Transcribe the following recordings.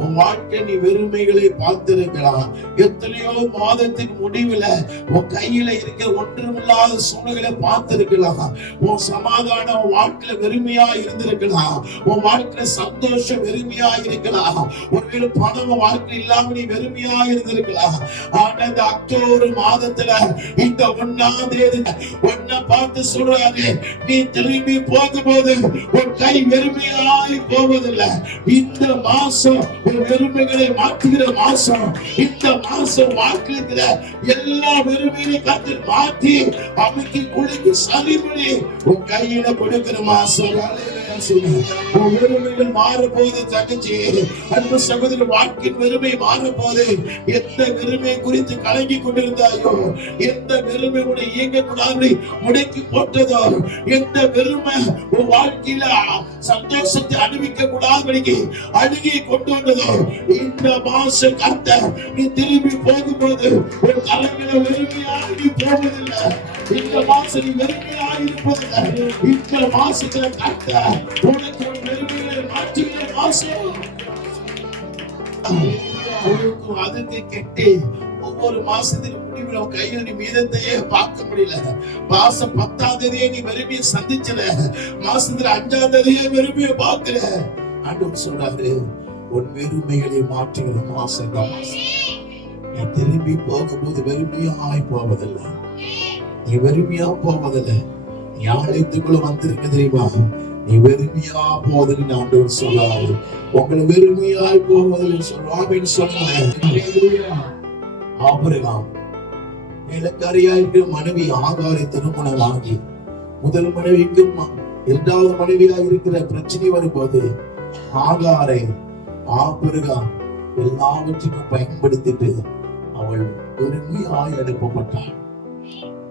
உன் வாழ்க்கை நீ வெறுமைகளை பார்த்திருக்கலாம். எத்தனையோ மாதத்தின் முடிவுல உன் கையில இருக்கிற ஒன்றுமில்லாத சூழ்நிலை பார்த்திருக்கலாம். உன் சமாதானம் உன் வாழ்க்கையில வெறுமையா இருந்திருக்கலாம். உன் வாழ்க்கையில சந்தோஷம் வெறுமையா இருக்கலாம். ஒருவேளை பணம் வாழ்க்கை இல்லாம நீ வெறுமையா இருந்திருக்கலாம். ஆனா இந்த அக்டோபர் மாதத்துல இந்த 1ஆம் தேதி ஒன்ன பார்த்து சொல்றாரு, நீ திரும்பி போகும்போது உன் கை வெறுமையாய் போவதில்லை. இந்த மாசம் ஒரு வெறுமைகளை மாற்றுகிற மாசம். இந்த மாசம் வாழ்க்கையில எல்லா வெறுமைகளையும் கத்து மாற்றி அமைக்கி குளிக்கு சரிபடி உன் கையில கொடுக்கிற மாசம். வெறுமைகள் மாறப்போது தங்கச்சி, அன்பு சகோதரி, வாழ்க்கையின் வெறுமை மாறப்போது. எந்த வெறுமை குறித்து கலங்கி கொண்டிருந்தாயோ, எந்த வெறுமை கூட இயங்கக்கூடாது முடக்கி போட்டதோ, எந்த வெறுமை உன் வாழ்க்கையில சந்தோஷத்தை அனுபவிக்க கூடாது அழுகி கொண்டு வந்ததோ, இந்த மாசம் கர்த்தர் நீ திரும்பி போகும்போது ஒரு தலைமையில வெறுமையாகி போவதில்லை. இந்த மாசம் நீ வெறுமையாக இருப்பதில்லை. இந்த மாசத்துல கர்த்தர் உனக்கு ஒரு வெறுமையை மாற்றுகிற மாசம். அதுக்கு கெட்டி ஒவ்வொரு மாசத்தின் முடிவுல கையில நீ மீதத்தையே பார்க்க முடியல. மாசம் 10ஆம் தேதியே நீ வெறுமையை சந்திச்சல. மாசத்துல 5ஆம் தேதியே வெறுமையை பார்க்கல. ஆண்டவர் சொல்றாரு, உன் வெறுமைகளை மாற்றுகிற மாசம் தான் மாசம். நீ திரும்பி போகும்போது வெறுமையாய் போவதில்லை. நீ வெறுமையா போவதில்லை. நீ ஆலயத்துக்குள்ள வந்திருக்க தெரியுமா? நீ வெறுமையா போவதில்லை. ஆண்டவர் சொல்றாரு, உங்களை வெறுமையாய் போவதில்லை சொல்றாங்க. சொல்லுங்க, ஆபிரகாம் வேலைக்காரியா இருக்கிற மனைவி ஆகாரை திருமணமாகி முதல் மனைவிக்கும் 2வது மனைவியா இருக்கிற பிரச்சனை வரும்போது ஆகாரை ஆபிரகாம் எல்லாவற்றையும் பயன்படுத்திட்டு அவள் வெறுமையாய் அனுப்பப்பட்டாள்.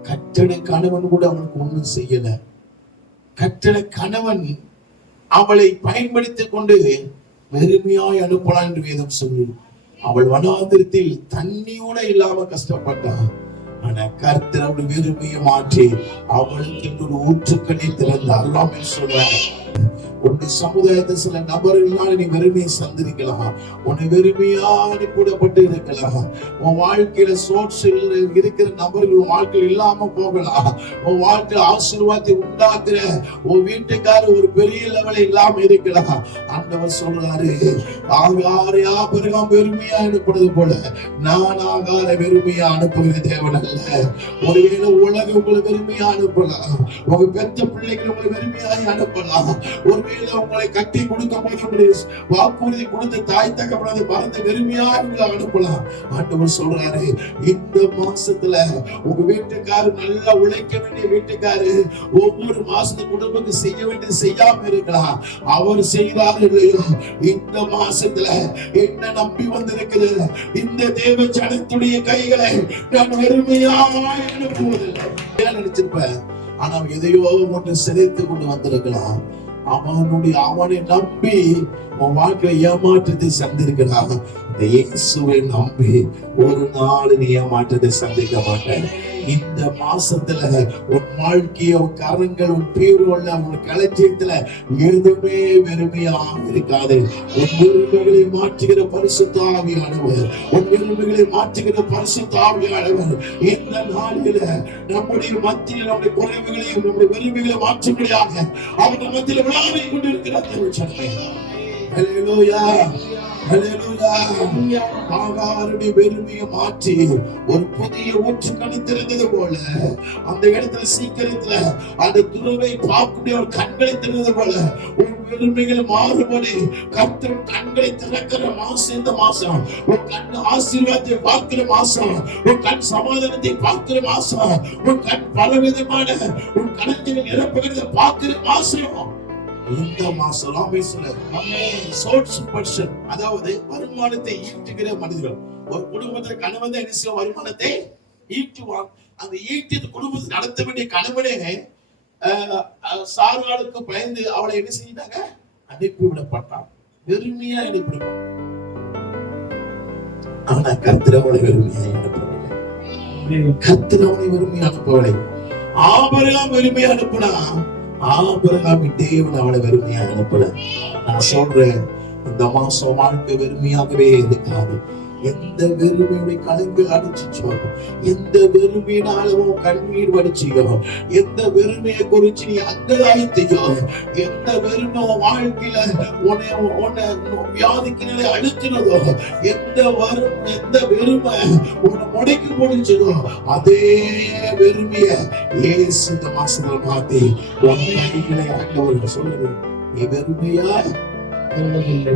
கட்டளை கணவன் கூட அவனுக்கு ஒண்ணும் செய்யல. கட்டளை கணவன் அவளை பயன்படுத்திக் கொண்டு வெறுமையாய் அனுப்பலாம் என்று வேதம் சொல்லி அவள் வனாந்திரத்தில் தண்ணியோட இல்லாம கஷ்டப்பட்டாள். ஆனா கர்த்தர் அவள் வெறுமையை மாற்றி அவளுக்கு ஒரு ஊற்றுக்கணி திறந்தார். சொல்றாங்க, உன்னுடைய சமுதாயத்தை சில நபர்களால நீ வெறுமையை சந்திருக்கலாம். உன்னை வெறுமையா அனுப்பிவிடப்பட்டு இருக்கலாம். உன் வாழ்க்கையில சோர்ஸில் இருக்கிற நபர்கள் வாழ்க்கையில் இல்லாம போகலாம். உன் வாழ்க்கையில ஆசீர்வாதத்தை உண்டாக்குற உன் வீட்டுக்காரர் ஒரு பெரிய லெவலில் இல்லாம இருக்கலாம். ஆண்டவர் சொல்றாரு, ஆகாரை ஆபிரகாம் வெறுமையா அனுப்புறது போல நான் ஆகாரை வெறுமையா அனுப்புகிற தேவன் அல்ல. ஒருவேளை உலகம் உங்களை வெறுமையா அனுப்பலாம். உங்க பெத்த பிள்ளைகள் உங்களை வெறுமையாய் அனுப்பலாம். ஒருவேளை உங்களை கட்டி கொடுக்கும் போது வாக்குறுதி கொடுத்த தாய் தகப்பனதை மறந்து வெறுமையா உங்களை அனுப்பலாம். ஆண்டவர் சொல்றாரு, இந்த மாசத்துல உங்க வீட்டுக்காரர் நல்லா உழைக்க வேண்டிய வீட்டுக்காரு ஒவ்வொரு மாசத்து குடும்பத்துக்கு செய்ய வேண்டியது செய்யாம இருக்கலாம். அவர் செய்கிறார் இல்லையோ, இந்த மாசத்துல என்ன நம்பி வந்திருக்கிறது இந்த தேவ ஜனத்துடைய கைகளை நான் வெறுமையா அனுப்புவதில்லை நினைச்சிருப்பேன். ஆனா எதையோ ஒன்று சிதைத்து கொண்டு வந்திருக்கலாம். அவனை நம்பி உன் வாழ்க்கையை ஏமாற்றத்தை சந்திருக்கிறான். இந்த இயேசுவை நம்பி ஒரு நாள் நீ ஏமாற்றத்தை சந்திக்க மாட்டேன். இந்த மாசத்துல உன் வாழ்க்கைய உன் கரங்கள் உன் பேரோல உன் களஞ்சியத்துல எதுவுமே வெறுமையா இருக்காது. உன் வெறுமைகளை மாற்றுகிற பரிசுத்த ஆவியானவர், உன் வெறுமைகளை மாற்றுகிற பரிசுத்த ஆவியானவர் இந்த நாளில நம்முடைய மத்தியில் நம்முடைய குறைவுகளையும் நம்முடைய வெறுமைகளை மாற்றும்படியாக அவர் மத்தியில் விளையாடி கொண்டிருக்கிறார். ஹல்லேலூயா, ஹல்லேலூயா. ஆகாருடைய வெறுமையை மாற்றி ஒரு புதிய ஊற்றுக்கணி திறந்தது போல அந்த இடத்துல சீக்கிரத்துல அந்த துருவை பார்க்கக்கூடிய ஒரு கண்களை திறந்தது போல உன் வெறுமைகள் மாறுபடி கர்த்தர் கண்களை திறக்கிற மாசம் இந்த மாசம். உன் கண் ஆசீர்வாதத்தை பார்க்கிற மாசம். உன் கண் சமாதானத்தை பார்க்கிற மாசம். உன் கண் பலவிதமான உன் கணக்கில் நிரப்புகிறத பார்க்கிற மாசம் இந்த மாசம். அதாவது வருமானத்தை ஈட்டுகிற மனிதர்கள். ஒரு குடும்பத்துல கணவன் தான் என்ன செய்ய வருமானத்தை ஈட்டுவான். அந்த ஈட்டிய குடும்பத்தை நடத்த வேண்டிய கணவனே சார்வாளுக்கு பயந்து அவளை என்ன செஞ்சிட்டாங்க, அனுப்பிவிடப்பட்டான். வெறுமையா அனுப்பிவிடப்பட்டான். ஆனா கர்த்தர் அவளை வெறுமையா அனுப்பவில்லை. கர்த்தர் அவளை வெறுமையா அனுப்பவில்லை. ஆபிரகாம் வெறுமையா அனுப்புனா, ஆபிரகாம் தேவன் அவளை வெறுமையா அனுப்பல. நான் சொல்றேன், இந்த மாசம் வாழ்க்கை வெறுமையாகவே இருக்காது. எந்த வெறுமையுடைய கலங்கு அடிச்சிச்சோ, எந்த வெறுமையினாலும் கண்ணீர் வடிச்சியோ, எந்த வெறுமையை குறிச்சு நீ அங்கலாய்த்தையோ, எந்த வெறுமை வாழ்க்கையில உன்னை வியாதிக்கு நிலை அழுத்தினதோ, எந்த வெறுமை உன்னை முடக்கி போடுச்சதோ, அதே வெறுமைய இயேசு இந்த மாசத்துல மாத்தி உன் கைகளை ஆண்டவர் சொல்லுது, நீ வெறுமையா கையை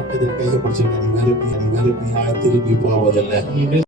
பிடிச்சிருக்க, நீ வெறுமையா திரும்பி போவதில்லை.